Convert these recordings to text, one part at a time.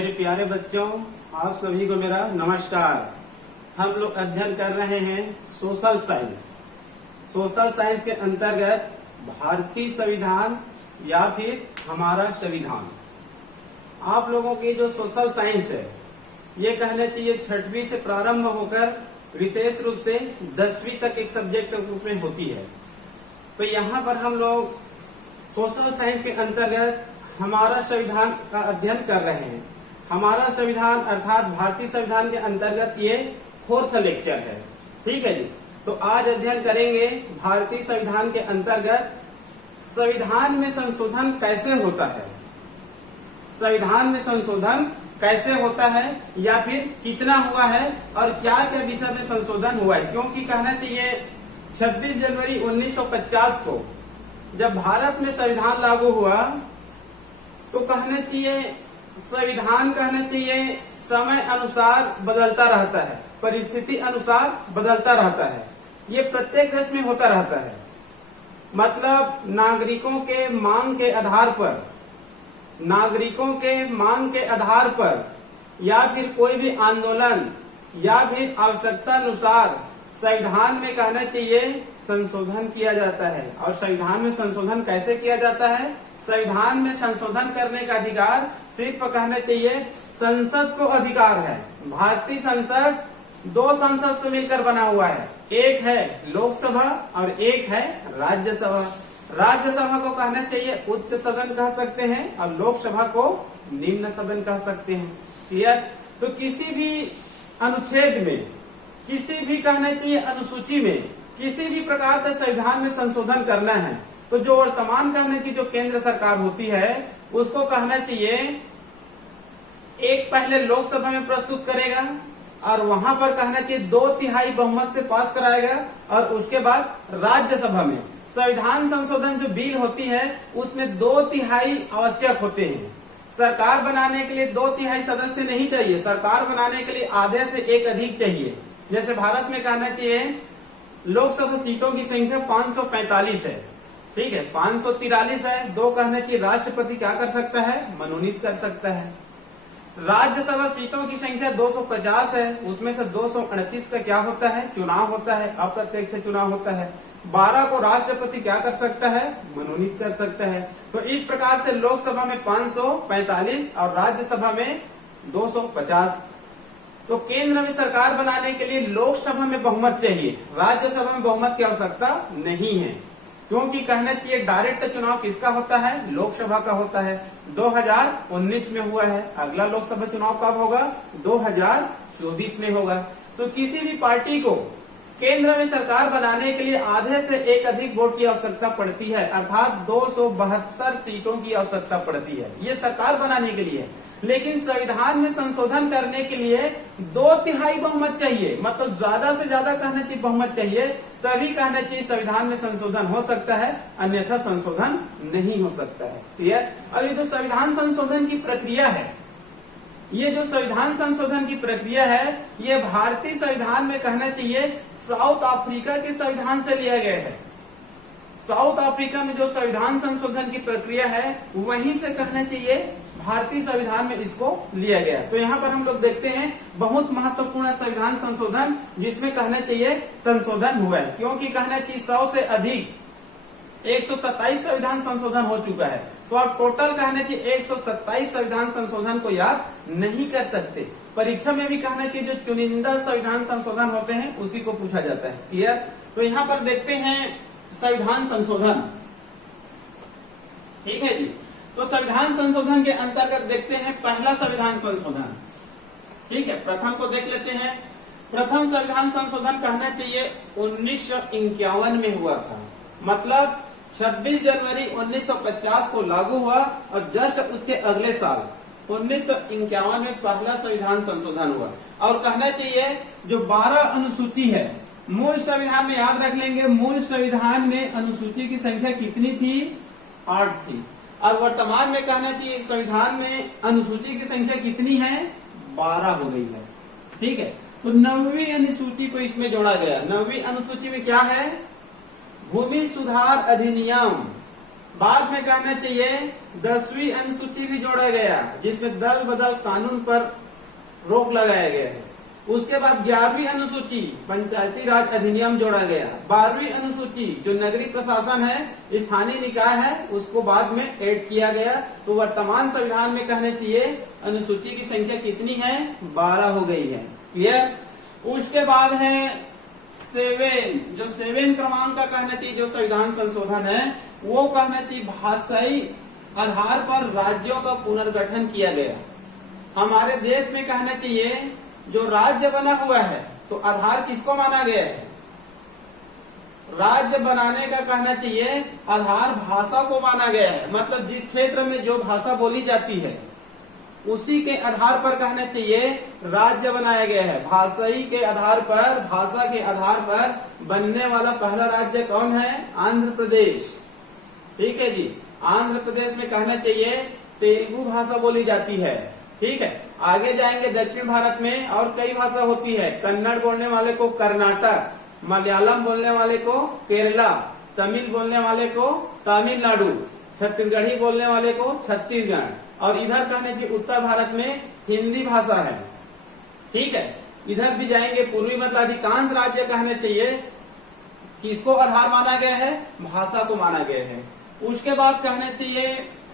मेरे प्यारे बच्चों, आप सभी को मेरा नमस्कार। हम लोग अध्ययन कर रहे हैं सोशल साइंस। सोशल साइंस के अंतर्गत भारतीय संविधान या फिर हमारा संविधान। आप लोगों की जो सोशल साइंस है ये कहना चाहिए 6वीं से प्रारंभ होकर विशेष रूप से 10वीं तक एक सब्जेक्ट के रूप में होती है। तो यहाँ पर हम लोग सोशल साइंस के अंतर्गत हमारा संविधान का अध्ययन कर रहे हैं। हमारा संविधान अर्थात भारतीय संविधान के अंतर्गत ये 4th लेक्चर है। ठीक है जी। तो आज अध्ययन करेंगे भारतीय संविधान के अंतर्गत संविधान में संशोधन कैसे होता है, संविधान में संशोधन कैसे होता है या फिर कितना हुआ है और क्या क्या विषय में संशोधन हुआ है। क्योंकि कहना चाहिए 26 जनवरी 1950 को जब भारत में संविधान लागू हुआ तो कहना चाहिए संविधान कहना चाहिए समय अनुसार बदलता रहता है, परिस्थिति अनुसार बदलता रहता है। ये प्रत्येक देश में होता रहता है। मतलब नागरिकों के मांग के आधार पर, नागरिकों के मांग के आधार पर या फिर कोई भी आंदोलन या फिर आवश्यकता अनुसार संविधान में कहना चाहिए संशोधन किया जाता है। और संविधान में संशोधन कैसे किया जाता है? संविधान में संशोधन करने का अधिकार सिर्फ कहना चाहिए संसद को अधिकार है। भारतीय संसद 2 संसद से मिलकर बना हुआ है, एक है लोकसभा और एक है राज्यसभा। राज्यसभा को कहना चाहिए उच्च सदन कह सकते हैं और लोकसभा को निम्न सदन कह सकते हैं। क्लियर? तो किसी भी अनुच्छेद में, किसी भी कहना चाहिए अनुसूची में, किसी भी प्रकार का संविधान में संशोधन करना है तो जो वर्तमान कहने की जो केंद्र सरकार होती है उसको कहना चाहिए एक पहले लोकसभा में प्रस्तुत करेगा और वहां पर कहना चाहिए 2/3 बहुमत से पास कराएगा और उसके बाद राज्यसभा में संविधान संशोधन जो बिल होती है उसमें 2/3 आवश्यक होते हैं। सरकार बनाने के लिए 2/3 सदस्य नहीं चाहिए, सरकार बनाने के लिए आधे से एक अधिक चाहिए। जैसे भारत में कहना चाहिए लोकसभा सीटों की संख्या 545 है। ठीक है, 543 है। 2 कहने की राष्ट्रपति क्या कर सकता है? मनोनीत कर सकता है। राज्यसभा सीटों की संख्या 250 है, उसमें से 238 का क्या होता है? चुनाव होता है, अप्रत्यक्ष चुनाव होता है। 12 को राष्ट्रपति क्या कर सकता है? मनोनीत कर सकता है। तो इस प्रकार से लोकसभा में 545 और राज्यसभा में 250। तो केंद्र में सरकार बनाने के लिए लोकसभा में बहुमत चाहिए, राज्यसभा में बहुमत की आवश्यकता नहीं है। क्योंकि कहना चाहिए डायरेक्ट चुनाव किसका होता है? लोकसभा का होता है। 2019 में हुआ है, अगला लोकसभा चुनाव कब होगा? 2024 में होगा। तो किसी भी पार्टी को केंद्र में सरकार बनाने के लिए आधे से एक अधिक वोट की आवश्यकता पड़ती है, अर्थात 272 सीटों की आवश्यकता पड़ती है। ये सरकार बनाने के लिए। लेकिन संविधान में संशोधन करने के लिए 2/3 बहुमत चाहिए, मतलब ज्यादा से ज्यादा कहना चाहिए बहुमत चाहिए, तभी कहना चाहिए संविधान में संशोधन हो सकता है, अन्यथा संशोधन नहीं हो सकता है। क्लियर? अब ये जो संविधान संशोधन की प्रक्रिया है, ये जो संविधान संशोधन की प्रक्रिया है, ये भारतीय संविधान में कहना चाहिए साउथ अफ्रीका के संविधान से लिया गया है। साउथ अफ्रीका में जो संविधान संशोधन की प्रक्रिया है वहीं से कहना चाहिए भारतीय संविधान में इसको लिया गया। तो यहाँ पर हम लोग देखते हैं बहुत महत्वपूर्ण संविधान संशोधन जिसमें कहना चाहिए संशोधन हुआ है। क्योंकि कहना चाहिए 100 से अधिक 127 संविधान संशोधन हो चुका है। तो आप टोटल कहना चाहिए 127 संविधान संशोधन को याद नहीं कर सकते। परीक्षा में भी कहना चाहिए जो चुनिंदा संविधान संशोधन होते हैं उसी को पूछा जाता है। क्लियर? तो यहाँ पर देखते हैं संविधान संशोधन। ठीक है जी। तो संविधान संशोधन के अंतर्गत देखते हैं पहला संविधान संशोधन। ठीक है, प्रथम को देख लेते हैं। प्रथम संविधान संशोधन कहना चाहिए 1951 में हुआ था। मतलब 26 जनवरी 1950 को लागू हुआ और जस्ट उसके अगले साल 1951 में पहला संविधान संशोधन हुआ। और कहना चाहिए जो 12 अनुसूची है, मूल संविधान में याद रख लेंगे, मूल संविधान में अनुसूची की संख्या कितनी थी? 8 थी। और वर्तमान में कहना चाहिए संविधान में अनुसूची की संख्या कितनी है? 12 हो गई है। ठीक है, तो 9वीं अनुसूची को इसमें जोड़ा गया। 9वीं अनुसूची में क्या है? भूमि सुधार अधिनियम बाद में कहना चाहिए 10वीं अनुसूची भी जोड़ा गया, जिसमें दल बदल कानून पर रोक लगाया गया है। उसके बाद 11वीं अनुसूची पंचायती राज अधिनियम जोड़ा गया। 12वीं अनुसूची जो नगरीय प्रशासन है, स्थानीय निकाय है, उसको बाद में ऐड किया गया। तो वर्तमान संविधान में कहने चाहिए अनुसूची की संख्या कितनी है, 12 हो गई है। क्लियर। उसके बाद है 7, जो 7 क्रमांक का कहना चाहिए जो संविधान संशोधन है, वो कहना चाहिए भाषाई आधार पर राज्यों का पुनर्गठन किया गया। हमारे देश में कहना चाहिए जो राज्य बना हुआ है, तो आधार किसको माना गया है, राज्य बनाने का कहना चाहिए आधार भाषा को माना गया है। मतलब जिस क्षेत्र में जो भाषा बोली जाती है उसी के आधार पर कहना चाहिए राज्य बनाया गया है। भाषाई के आधार पर, भाषा के आधार पर बनने वाला पहला राज्य कौन है, आंध्र प्रदेश। ठीक है जी। आंध्र प्रदेश में कहना चाहिए तेलुगु भाषा बोली जाती है। ठीक है। आगे जाएंगे दक्षिण भारत में और कई भाषा होती है। कन्नड़ बोलने वाले को कर्नाटक, मलयालम बोलने वाले को केरला, तमिल बोलने वाले को तमिलनाडु, छत्तीसगढ़ी बोलने वाले को छत्तीसगढ़, और इधर कहने चाहिए उत्तर भारत में हिंदी भाषा है। ठीक है। इधर भी जाएंगे पूर्वी, मतलब अधिकांश राज्य कहने चाहिए किसको आधार माना गया है, भाषा को माना गया है। उसके बाद कहने चाहिए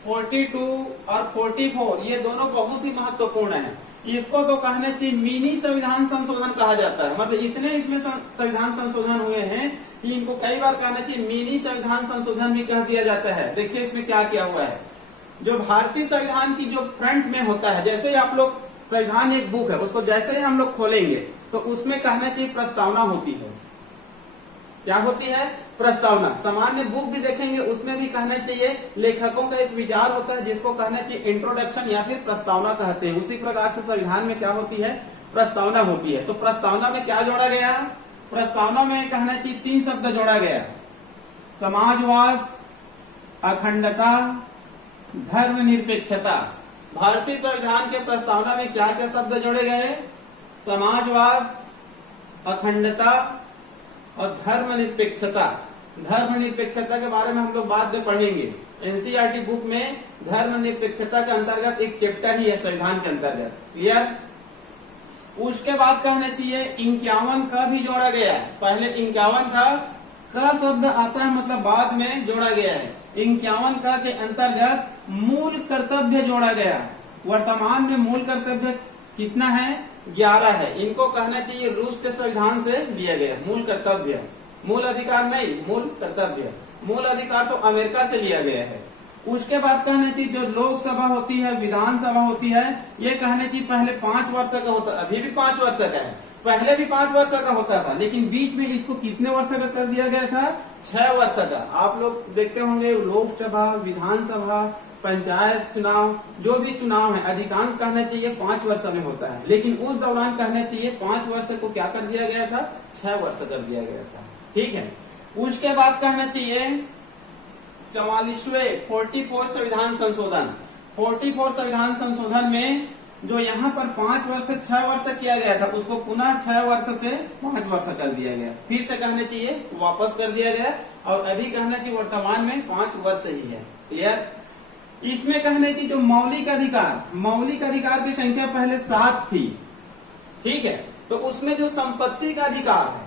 42 और 44, ये दोनों बहुत ही महत्वपूर्ण है। इसको तो कहने चाहिए मिनी संविधान संशोधन कहा जाता है। मतलब इतने इसमें संविधान संशोधन हुए हैं कि इनको कई बार कहना चाहिए मिनी संविधान संशोधन भी कह दिया जाता है। देखिए इसमें क्या किया हुआ है। जो भारतीय संविधान की जो फ्रंट में होता है, जैसे ही आप लोग संविधान एक बुक है, उसको जैसे ही हम लोग खोलेंगे तो उसमें कहना चाहिए प्रस्तावना होती है। क्या होती है, प्रस्तावना। सामान्य बुक भी देखेंगे उसमें भी कहना चाहिए लेखकों का एक विचार होता है जिसको कहना चाहिए इंट्रोडक्शन या फिर प्रस्तावना कहते हैं। उसी प्रकार से संविधान में क्या होती है, प्रस्तावना होती है। तो प्रस्तावना में क्या जोड़ा गया, प्रस्तावना में कहना चाहिए 3 शब्द जोड़ा गया, समाजवाद, अखंडता, धर्मनिरपेक्षता। भारतीय संविधान के प्रस्तावना में क्या क्या शब्द जोड़े गए, समाजवाद, अखंडता और धर्मनिरपेक्षता। धर्मनिरपेक्षता के बारे में हम लोग बाद में पढ़ेंगे। एनसीईआरटी बुक में धर्मनिरपेक्षता के अंतर्गत एक चैप्टर ही है संविधान के अंतर्गत। क्लियर। उसके बाद कहना चाहिए 51 का भी जोड़ा गया। पहले 51 था, का शब्द आता है मतलब बाद में जोड़ा गया है। 51 का के अंतर्गत मूल कर्तव्य जोड़ा गया। वर्तमान में मूल कर्तव्य कितना है, 11 है। इनको कहना चाहिए रूस के संविधान से लिया गया। मूल कर्तव्य, मूल अधिकार नहीं, मूल कर्तव्य। मूल अधिकार तो अमेरिका से लिया गया है। उसके बाद कहना चाहिए जो लोकसभा होती है, विधानसभा होती है, ये कहना चाहिए पहले 5 वर्ष का होता, अभी भी 5 वर्ष का है, पहले भी 5 वर्ष का होता था, लेकिन बीच में इसको कितने वर्ष का कर दिया गया था, 6 वर्ष का। आप लोग देखते होंगे लोकसभा, विधानसभा, पंचायत चुनाव, जो भी चुनाव है अधिकांश कहना चाहिए 5 वर्ष में होता है, लेकिन उस दौरान कहना चाहिए 5 वर्ष को क्या कर दिया गया था, 6 वर्ष कर दिया गया था। ठीक है। उसके बाद कहना चाहिए 44वें 44 संविधान संशोधन। 44 संविधान संशोधन में जो यहाँ पर 5 वर्ष से 6 वर्ष किया गया था, उसको पुनः 6 वर्ष से 5 वर्ष कर दिया गया। फिर से कहना चाहिए वापस कर दिया गया, और अभी कहना चाहिए वर्तमान में 5 वर्ष ही है। क्लियर। इसमें कहने की जो मौलिक अधिकार की संख्या पहले 7 थी। ठीक है। तो उसमें जो संपत्ति का अधिकार है,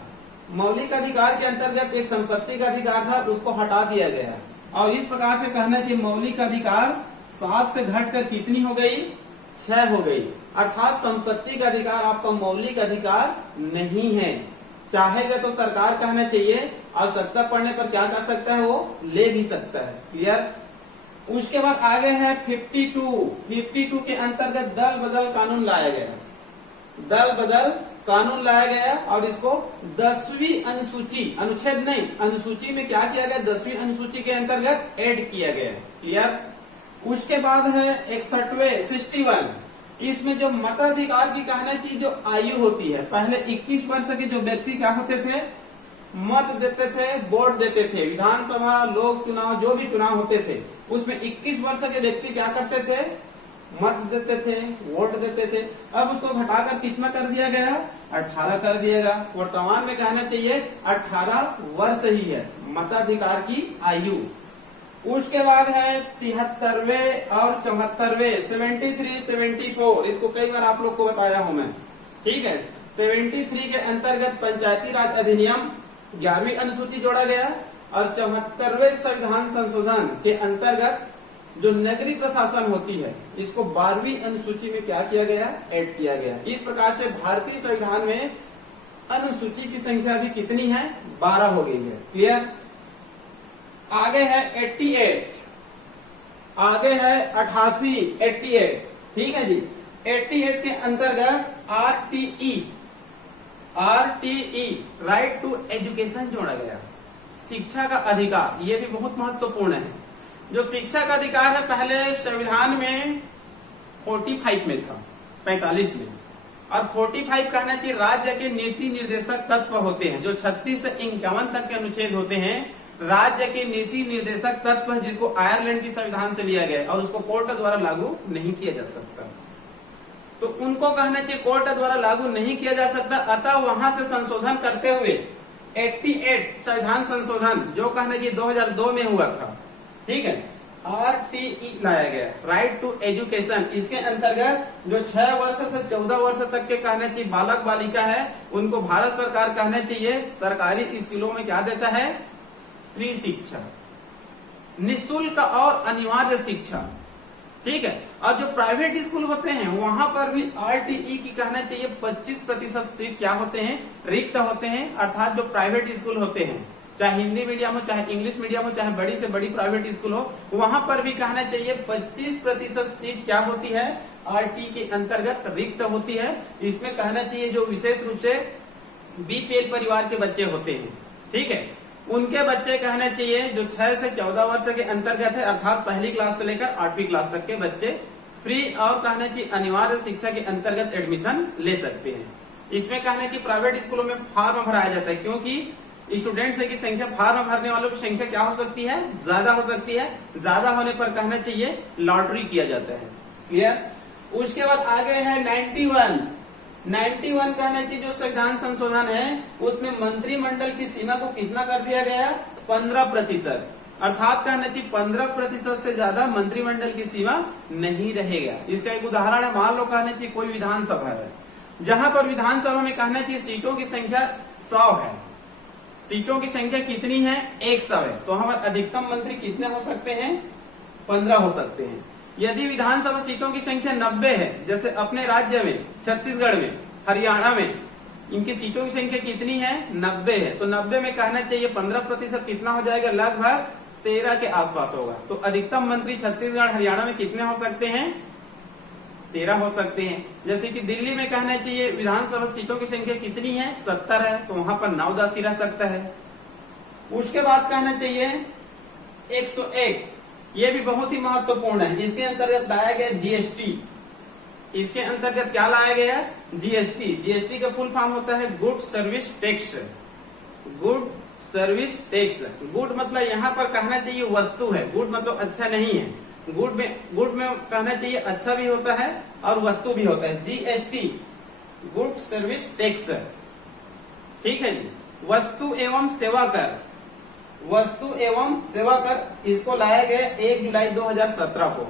मौलिक अधिकार के अंतर्गत एक संपत्ति का अधिकार था, उसको हटा दिया गया, और इस प्रकार से कहना चाहिए मौलिक अधिकार 7 से घटकर कितनी हो गई, 6 हो गई। अर्थात संपत्ति का अधिकार आपका मौलिक अधिकार नहीं है। चाहेगा तो सरकार कहना चाहिए आवश्यकता पड़ने पर क्या कर सकता है, वो ले भी सकता है। क्लियर। उसके बाद आगे है 52 के अंतर्गत दल बदल कानून लाया गया। दल बदल कानून लाया गया और इसको 10वीं अनुसूची, अनुच्छेद नहीं, अनुसूची में क्या किया गया, 10वीं अनुसूची के अंतर्गत ऐड किया गया। क्लियर। उसके बाद है 61 इसमें जो मताधिकार की कहना की जो आयु होती है, पहले 21 वर्ष के जो व्यक्ति क्या होते थे, मत देते थे, वोट देते थे। विधानसभा, लोक चुनाव, जो भी चुनाव होते थे उसमें 21 वर्ष के व्यक्ति क्या करते थे, मत देते थे, वोट देते थे। अब उसको घटाकर कितना कर दिया गया, 18 कर दिया गया। वर्तमान में कहना चाहिए 18 वर्ष ही है मताधिकार की आयु। उसके बाद है 73वें और 74वें 73, 74, इसको कई बार आप लोग को बताया हूं मैं, ठीक है। 73 के अंतर्गत पंचायती राज अधिनियम 11वीं अनुसूची जोड़ा गया और 74वें संविधान संशोधन के अंतर्गत जो नगरीय प्रशासन होती है इसको 12वीं अनुसूची में क्या किया गया, ऐड किया गया। इस प्रकार से भारतीय संविधान में अनुसूची की संख्या भी कितनी है, 12 हो गई है। क्लियर। आगे है 88, आगे है 88, 88, ठीक है जी। 88 के अंतर्गत आरटीई राइट टू एजुकेशन जोड़ा गया, शिक्षा का अधिकार। ये भी बहुत महत्वपूर्ण है। जो शिक्षा का अधिकार है पहले संविधान में 45 में था, 45 में, और 45 कहना चाहिए राज्य के नीति निर्देशक तत्व होते हैं। जो 36 से 51 तक के अनुच्छेद होते हैं राज्य के नीति निर्देशक तत्व, जिसको आयरलैंड की संविधान से लिया गया और उसको कोर्ट द्वारा लागू नहीं किया जा सकता, तो उनको कहना चाहिए कोर्ट द्वारा लागू नहीं किया जा सकता। अतः वहां से संशोधन करते हुए 88 संविधान संशोधन जो कहना चाहिए 2002 में हुआ था, ठीक है, आरटीई लाया गया, राइट टू एजुकेशन। इसके अंतर्गत जो 6 वर्ष से 14 वर्ष तक के कहना चाहिए बालक बालिका है उनको भारत सरकार कहना चाहिए सरकारी स्कूलों में क्या देता है, फ्री शिक्षा, निःशुल्क और अनिवार्य शिक्षा, ठीक है। और जो प्राइवेट स्कूल होते हैं वहां पर भी आरटीई की कहना चाहिए 25% सीट क्या होते हैं, रिक्त होते हैं। अर्थात जो प्राइवेट स्कूल होते हैं चाहे हिंदी मीडियम हो चाहे इंग्लिश मीडियम हो चाहे बड़ी से बड़ी प्राइवेट स्कूल हो, वहां पर भी कहना चाहिए 25% सीट क्या होती है, आरटी के अंतर्गत रिक्त होती है। इसमें कहना चाहिए जो विशेष रूप से बीपीएल परिवार के बच्चे होते हैं, ठीक है, उनके बच्चे कहना चाहिए जो 6 से 14 वर्ष के अंतर्गत है, अर्थात पहली क्लास से लेकर 8वीं क्लास तक के बच्चे फ्री और कहना चाहिए अनिवार्य शिक्षा के अंतर्गत एडमिशन ले सकते हैं। इसमें कहना चाहिए प्राइवेट स्कूलों में फॉर्म भराया जाता है, क्योंकि स्टूडेंट्स की संख्या, फॉर्म भरने वालों की संख्या क्या हो सकती है, ज्यादा हो सकती है। ज्यादा होने पर कहना चाहिए लॉटरी किया जाता है। क्लियर। उसके बाद आगे है 91 कहना चाहिए जो संविधान संशोधन है उसमें मंत्रिमंडल की सीमा को कितना कर दिया गया, 15%, अर्थात कहना चाहिए 15% से ज्यादा मंत्रिमंडल की सीमा नहीं रहेगा। इसका एक उदाहरण है, मान लो कहना चाहिए कोई विधानसभा है जहां पर विधानसभा में कहना चाहिए सीटों की संख्या 100 है, सीटों की संख्या कितनी है, 100 है, तो वहां पर अधिकतम मंत्री कितने हो सकते हैं, 15 हो सकते हैं। यदि विधानसभा सीटों की संख्या 90 है, जैसे अपने राज्य में छत्तीसगढ़ में हरियाणा में इनकी सीटों की संख्या कितनी है, 90 है, तो 90 में कहना चाहिए 15% कितना हो जाएगा, लगभग 13 के आसपास होगा। तो अधिकतम मंत्री छत्तीसगढ़ हरियाणा में कितने हो सकते हैं, 13 हो सकते हैं। जैसे कि दिल्ली में कहना चाहिए विधानसभा सीटों की संख्या कितनी है, 70 है, तो वहां पर 9-10 ही रह सकता है। उसके बाद कहना चाहिए 101, ये भी बहुत ही महत्वपूर्ण है। इसके अंतर्गत लाया गया जीएसटी, इसके अंतर्गत क्या लाया गया, जीएसटी। जीएसटी का फुल फॉर्म होता है good service tax, good service tax. Good मतलब यहाँ पर कहना चाहिए वस्तु है, गुड मतलब अच्छा नहीं है, गुड में कहना चाहिए अच्छा भी होता है और वस्तु भी होता है। जीएसटी गुड सर्विस टैक्स, ठीक है जी। वस्तु एवं सेवा कर, वस्तु एवं सेवा कर इसको लाया गया 1 जुलाई 2017 को,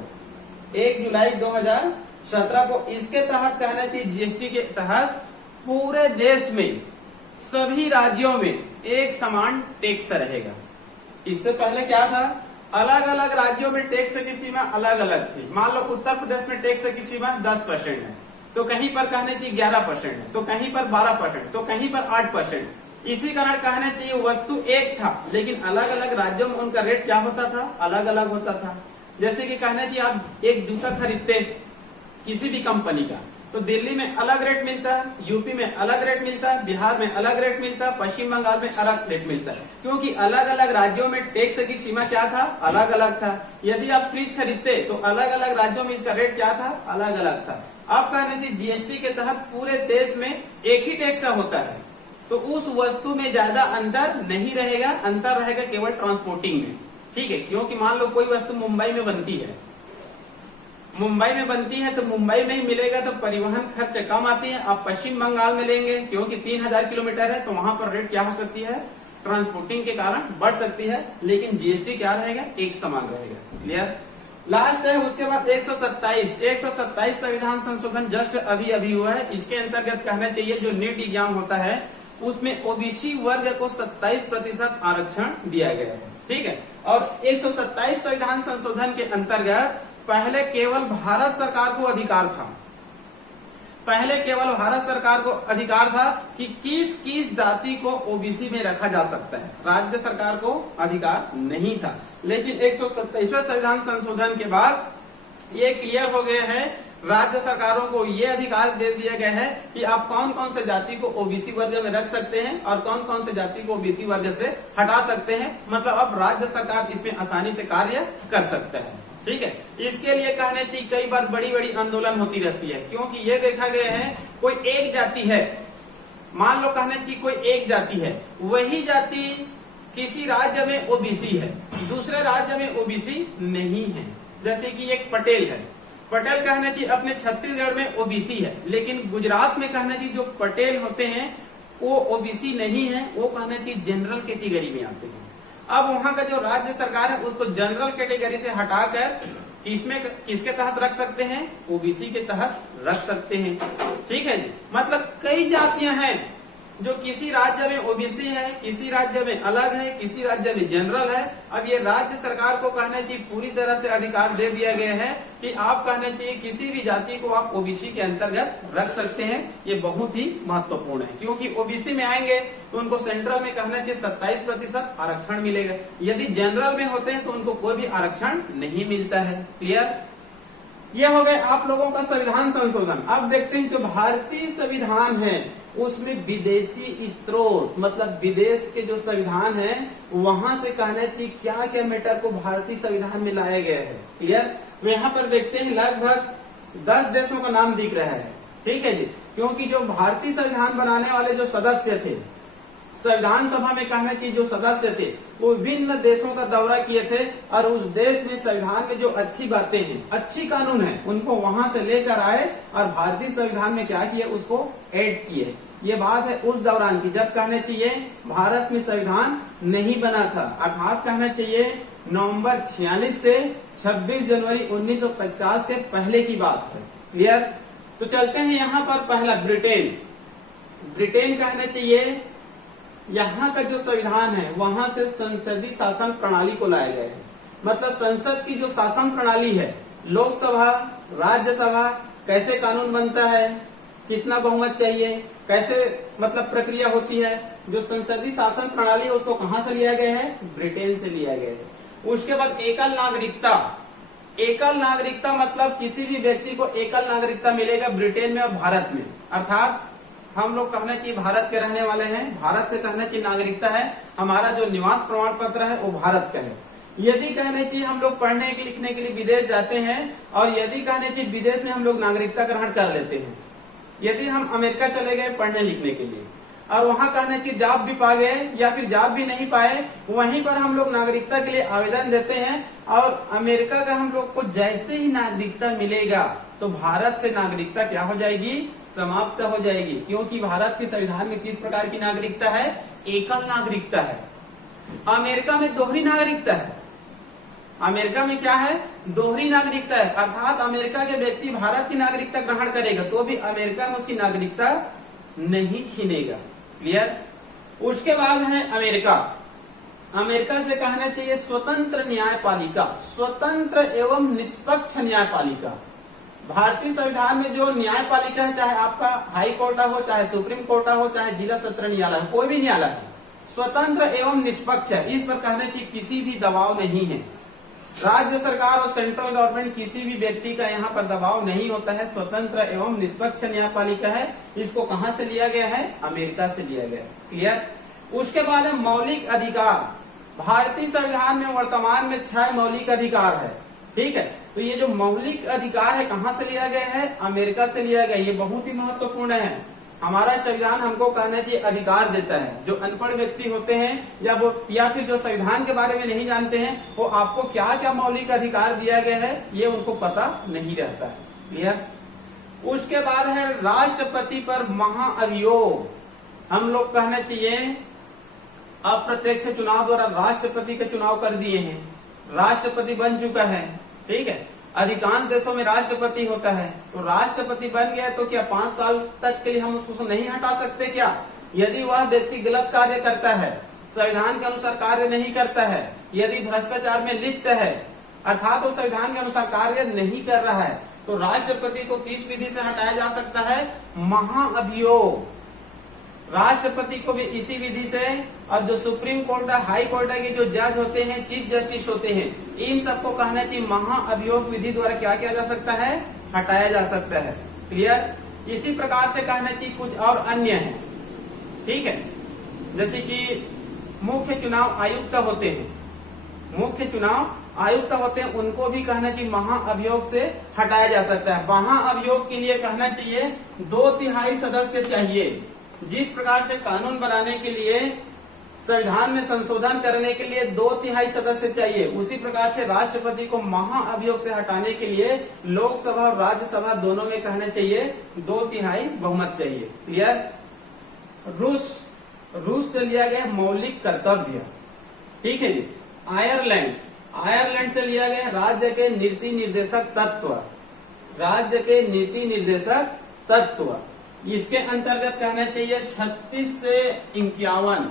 1 जुलाई 2017 को। इसके तहत कहना चाहिए जीएसटी के तहत पूरे देश में सभी राज्यों में एक समान टैक्स रहेगा। इससे पहले क्या था, अलग अलग राज्यों में टैक्स की सीमा अलग अलग थी। मान लो उत्तर प्रदेश में टैक्स की सीमा 10% है, तो कहीं पर कहने चाहिए 11% है, तो कहीं पर 12%, तो कहीं पर 8%। इसी कारण कहना चाहिए वस्तु एक था लेकिन अलग अलग राज्यों में उनका रेट क्या होता था, अलग अलग होता था। जैसे कि कहना चाहिए आप एक जूता खरीदते किसी भी कंपनी का, तो दिल्ली में अलग रेट मिलता है, यूपी में अलग रेट मिलता है, बिहार में अलग रेट मिलता है, पश्चिम बंगाल में अलग रेट मिलता है, क्योंकि अलग अलग राज्यों में टैक्स की सीमा क्या था, अलग अलग था। यदि आप फ्रिज खरीदते तो अलग अलग राज्यों में इसका रेट क्या था, अलग अलग था। अब कहने चाहिए जीएसटी के तहत पूरे देश में एक ही टैक्स होता है, तो उस वस्तु में ज्यादा अंतर नहीं रहेगा, अंतर रहेगा केवल ट्रांसपोर्टिंग में, ठीक है। क्योंकि मान लो कोई वस्तु मुंबई में बनती है, मुंबई में बनती है तो मुंबई में ही मिलेगा, तो परिवहन खर्च कम आती है। आप पश्चिम बंगाल में लेंगे क्योंकि 3000 किलोमीटर है, तो वहां पर रेट क्या हो सकती है, ट्रांसपोर्टिंग के कारण बढ़ सकती है, लेकिन जीएसटी क्या रहेगा, एक समान रहेगा। क्लियर। लास्ट है उसके बाद 127 संविधान संशोधन जस्ट अभी अभी हुआ है। इसके अंतर्गत कहना चाहिए जो नीट एग्जाम होता है उसमें ओबीसी वर्ग को 27% आरक्षण दिया गया है। ठीक है। और 127 संविधान संशोधन के अंतर्गत पहले केवल भारत सरकार को अधिकार था, पहले केवल भारत सरकार को अधिकार था कि किस किस जाति को ओबीसी में रखा जा सकता है, राज्य सरकार को अधिकार नहीं था। लेकिन 127वें संविधान संशोधन के बाद ये क्लियर हो गया है, राज्य सरकारों को ये अधिकार दे दिया गया है कि आप कौन कौन से जाति को ओबीसी वर्ग में रख सकते हैं और कौन कौन से जाति को ओबीसी वर्ग से हटा सकते हैं। मतलब अब राज्य सरकार इसमें आसानी से कार्य कर सकता है। ठीक है। इसके लिए कहने की कई बार बड़ी बड़ी आंदोलन होती रहती है, क्योंकि ये देखा गया है कोई एक जाति है, मान लो कहने की कोई एक जाति है, वही जाति किसी राज्य में ओबीसी है, दूसरे राज्य में ओबीसी नहीं है। जैसे कि एक पटेल है, पटेल कहने की अपने छत्तीसगढ़ में ओबीसी है, लेकिन गुजरात में कहने की जो पटेल होते हैं वो ओबीसी नहीं है, वो कहने की जनरल कैटेगरी में आते हैं। अब वहां का जो राज्य सरकार है उसको जनरल कैटेगरी से हटाकर इसमें किसके तहत रख सकते हैं, ओबीसी के तहत रख सकते हैं। ठीक है जी। मतलब कई जातियां हैं जो किसी राज्य में ओबीसी है, किसी राज्य में अलग है, किसी राज्य में जनरल है। अब ये राज्य सरकार को कहने चाहिए पूरी तरह से अधिकार दे दिया गया है कि आप कहने चाहिए किसी भी जाति को आप ओबीसी के अंतर्गत रख सकते हैं। ये बहुत ही महत्वपूर्ण है, क्योंकि ओबीसी में आएंगे तो उनको सेंट्रल में कहना चाहिए 27% आरक्षण मिलेगा, यदि जनरल में होते हैं तो उनको कोई भी आरक्षण नहीं मिलता है। क्लियर। ये हो गए आप लोगों का संविधान संशोधन। अब देखते हैं जो भारतीय संविधान है उसमें विदेशी स्रोत, मतलब विदेश के जो संविधान है वहां से कहना चाहिए क्या क्या मैटर को भारतीय संविधान में लाया गया है। क्लियर। तो यहाँ पर देखते हैं लगभग 10 देशों का नाम दिख रहा है। ठीक है जी। क्योंकि जो भारतीय संविधान बनाने वाले जो सदस्य थे, संविधान सभा में कहने की जो सदस्य थे वो विभिन्न देशों का दौरा किए थे और उस देश में संविधान में जो अच्छी बातें हैं, अच्छी कानून है, उनको वहां से लेकर आए और भारतीय संविधान में क्या किए, उसको ऐड किए। ये बात है उस दौरान की जब कहने चाहिए भारत में संविधान नहीं बना था, अर्थात कहना चाहिए नवंबर 46 से 26 जनवरी 1950 के पहले की बात है। क्लियर। तो चलते हैं यहाँ पर पहला ब्रिटेन। ब्रिटेन कहने चाहिए यहाँ का जो संविधान है वहां से संसदीय शासन प्रणाली को लाया गया है। मतलब संसद की जो शासन प्रणाली है, लोकसभा, राज्यसभा, कैसे कानून बनता है, कितना बहुमत चाहिए, कैसे मतलब प्रक्रिया होती है, जो संसदीय शासन प्रणाली है उसको कहां से लिया गया है, ब्रिटेन से लिया गया है। उसके बाद एकल नागरिकता। एकल नागरिकता मतलब किसी भी व्यक्ति को एकल नागरिकता मिलेगा ब्रिटेन में और भारत में। अर्थात हम लोग कहना चाहिए भारत के रहने वाले हैं, भारत के कहना चाहिए नागरिकता है, हमारा जो निवास प्रमाण पत्र है वो भारत का है। यदि कहने चाहिए हम लोग पढ़ने के लिखने के लिए विदेश जाते हैं और यदि कहने चाहिए विदेश में हम लोग नागरिकता ग्रहण कर लेते हैं, यदि हम अमेरिका चले गए पढ़ने लिखने के लिए और वहां कहने चाहिए जॉब भी पा गए या फिर जॉब भी नहीं पाए, वहीं पर हम लोग नागरिकता के लिए आवेदन देते हैं और अमेरिका का हम लोग को जैसे ही नागरिकता मिलेगा तो भारत से नागरिकता क्या हो जाएगी, समाप्त हो जाएगी। क्योंकि भारत के संविधान में किस प्रकार की नागरिकता है, एकल नागरिकता है। अमेरिका में दोहरी नागरिकता है। अमेरिका में क्या है, दोहरी नागरिकता है, अर्थात अमेरिका के व्यक्ति भारत की नागरिकता ग्रहण करेगा तो भी अमेरिका में उसकी नागरिकता नहीं छीनेगा। क्लियर। उसके बाद है अमेरिका। अमेरिका से कहना चाहिए स्वतंत्र न्यायपालिका, स्वतंत्र एवं निष्पक्ष न्यायपालिका। भारतीय संविधान में जो न्यायपालिका है, चाहे आपका हाई कोर्ट हो, चाहे सुप्रीम कोर्ट हो, चाहे जिला सत्र न्यायालय, कोई भी न्यायालय है, स्वतंत्र एवं निष्पक्ष है। इस पर कहने की किसी भी दबाव नहीं है। राज्य सरकार और सेंट्रल गवर्नमेंट किसी भी व्यक्ति का यहाँ पर दबाव नहीं होता है, स्वतंत्र एवं निष्पक्ष न्यायपालिका है। इसको कहाँ से लिया गया है, अमेरिका से लिया गया। क्लियर। उसके बाद है मौलिक अधिकार। भारतीय संविधान में वर्तमान में 6 मौलिक अधिकार है। ठीक है। तो ये जो मौलिक अधिकार है कहाँ से लिया गया है, अमेरिका से लिया गया। ये बहुत ही महत्वपूर्ण है। हमारा संविधान हमको कहना चाहिए अधिकार देता है। जो अनपढ़ व्यक्ति होते हैं या फिर जो संविधान के बारे में नहीं जानते हैं, वो आपको क्या क्या मौलिक अधिकार दिया गया है ये उनको पता नहीं रहता है। क्लियर। उसके बाद है राष्ट्रपति पर महाअभियोग। हम लोग कहना चाहिए अप्रत्यक्ष चुनाव द्वारा राष्ट्रपति का चुनाव कर दिए हैं, राष्ट्रपति बन चुका है। ठीक है, अधिकांश देशों में राष्ट्रपति होता है, तो राष्ट्रपति बन गया तो क्या 5 साल तक के लिए हम उसको नहीं हटा सकते क्या? यदि वह व्यक्ति गलत कार्य करता है, संविधान के अनुसार कार्य नहीं करता है, यदि भ्रष्टाचार में लिप्त है, अर्थात वो संविधान के अनुसार कार्य नहीं कर रहा है, तो राष्ट्रपति को किस विधि से हटाया जा सकता है? महाअभियोग। राष्ट्रपति को भी इसी विधि से, और जो सुप्रीम कोर्ट है, हाई कोर्ट के जो जज होते हैं, चीफ जस्टिस होते हैं, इन सबको कहना चाहिए महाअभियोग विधि द्वारा क्या किया जा सकता है? हटाया जा सकता है। क्लियर? इसी प्रकार से कहना चाहिए कुछ और अन्य है। ठीक है, जैसे कि मुख्य चुनाव आयुक्त होते हैं, मुख्य चुनाव आयुक्त होते हैं, उनको भी कहना चाहिए महाअभियोग से हटाया जा सकता है। महाअभियोग के लिए कहना चाहिए 2/3 सदस्य चाहिए। जिस प्रकार से कानून बनाने के लिए, संविधान में संशोधन करने के लिए 2/3 सदस्य चाहिए, उसी प्रकार से राष्ट्रपति को महाअभियोग से हटाने के लिए लोकसभा और राज्यसभा दोनों में कहना चाहिए 2/3 बहुमत चाहिए। क्लियर? रूस से लिया गया मौलिक कर्तव्य। ठीक है जी। आयरलैंड से लिया गया राज्य के नीति निर्देशक तत्व, राज्य के नीति निर्देशक तत्व। इसके अंतर्गत कहना चाहिए 36 से 51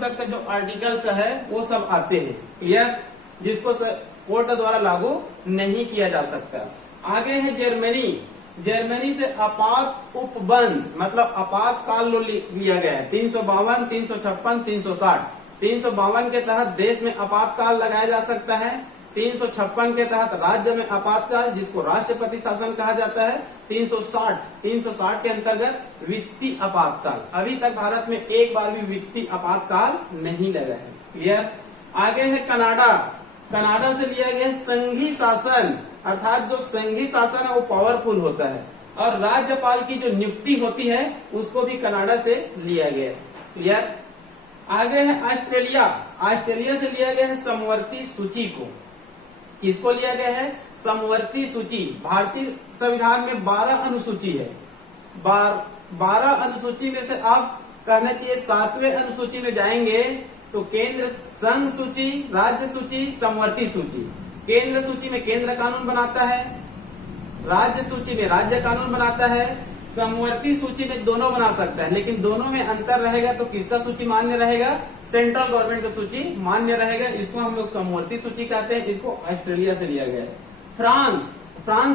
तक का जो आर्टिकल्स है वो सब आते हैं। क्लियर? जिसको कोर्ट द्वारा लागू नहीं किया जा सकता। आगे है जर्मनी से आपात उपबंध, मतलब आपातकाल लिया गया है। 352, 356, 360। 352 के तहत देश में आपातकाल लगाया जा सकता है। 356 के तहत राज्य में आपातकाल, जिसको राष्ट्रपति शासन कहा जाता है। 360 के अंतर्गत वित्तीय आपातकाल। अभी तक भारत में एक बार भी वित्तीय आपातकाल नहीं लगा है। क्लियर? आगे है कनाडा से लिया गया संघीय शासन, अर्थात जो संघीय शासन है वो पावरफुल होता है, और राज्यपाल की जो नियुक्ति होती है उसको भी कनाडा से लिया गया है। क्लियर? आगे है ऑस्ट्रेलिया से लिया गया है समवर्ती सूची को। किसको लिया गया है? समवर्ती सूची। भारतीय संविधान में 12 अनुसूची है। 12 अनुसूची में से आप कहना चाहिए 7वें अनुसूची में जाएंगे तो केंद्र संघ सूची, राज्य सूची, समवर्ती सूची। केंद्र सूची में केंद्र कानून बनाता है, राज्य सूची में राज्य कानून बनाता है, समवर्ती सूची में दोनों बना सकता है, लेकिन दोनों में अंतर रहेगा तो किसका सूची मान्य रहेगा? सेंट्रल गवर्नमेंट का सूची मान्य रहेगा। इसको हम लोग समवर्ती सूची कहते हैं। इसको ऑस्ट्रेलिया से लिया गया है। फ्रांस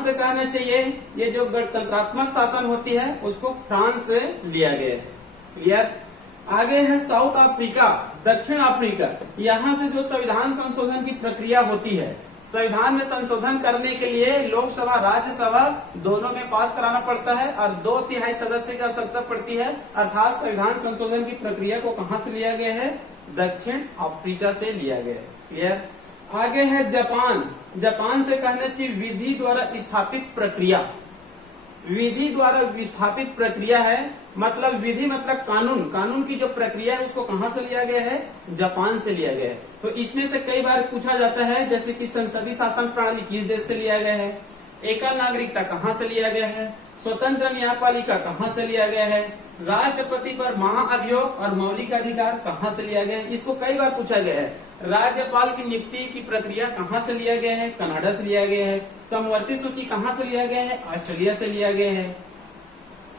से कहना चाहिए ये जो गणतंत्रात्मक शासन होती है उसको फ्रांस से लिया गया है। क्लियर? आगे है साउथ अफ्रीका, दक्षिण अफ्रीका। यहाँ से जो संविधान संशोधन की प्रक्रिया होती है, संविधान में संशोधन करने के लिए लोकसभा राज्यसभा दोनों में पास कराना पड़ता है और 2/3 सदस्य की आवश्यकता पड़ती है। अर्थात संविधान संशोधन की प्रक्रिया को कहां से लिया गया है? दक्षिण अफ्रीका से लिया गया है। क्लियर? आगे है जापान से कहना चाहिए विधि द्वारा स्थापित प्रक्रिया। विधि द्वारा विस्थापित प्रक्रिया है, मतलब विधि मतलब कानून की जो प्रक्रिया है उसको कहां से लिया गया है? जापान से लिया गया है। तो इसमें से कई बार पूछा जाता है, जैसे कि संसदीय शासन प्रणाली किस देश से लिया गया है, एकल नागरिकता कहां से लिया गया है, स्वतंत्र न्यायपालिका कहां से लिया गया है, राष्ट्रपति पर महाअभियोग और मौलिक अधिकार कहां से लिया गया है। इसको कई बार पूछा गया है। राज्यपाल की नियुक्ति की प्रक्रिया कहां से लिया गया है? कनाडा से लिया गया है। समवर्ती सूची कहां से लिया गया है? ऑस्ट्रेलिया से लिया गया है।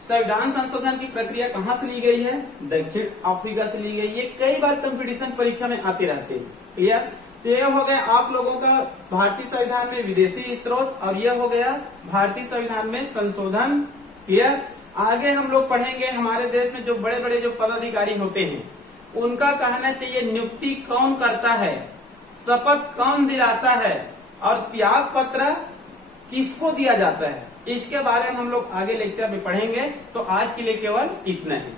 संविधान संशोधन की प्रक्रिया कहां से ली गई है? दक्षिण अफ्रीका से ली गई। ये कई बार कंपटीशन परीक्षा में आते रहते हैं। क्लियर? तो यह हो गया आप लोगों का भारतीय संविधान में विदेशी स्रोत, और यह हो गया भारतीय संविधान में संशोधन। क्लियर? आगे हम लोग पढ़ेंगे हमारे देश में जो बड़े बड़े जो पदाधिकारी होते हैं उनका कहना चाहिए नियुक्ति कौन करता है, शपथ कौन दिलाता है, और त्याग पत्र किसको दिया जाता है। इसके बारे में हम लोग आगे लेक्चर में पढ़ेंगे। तो आज के लिए केवल इतना ही।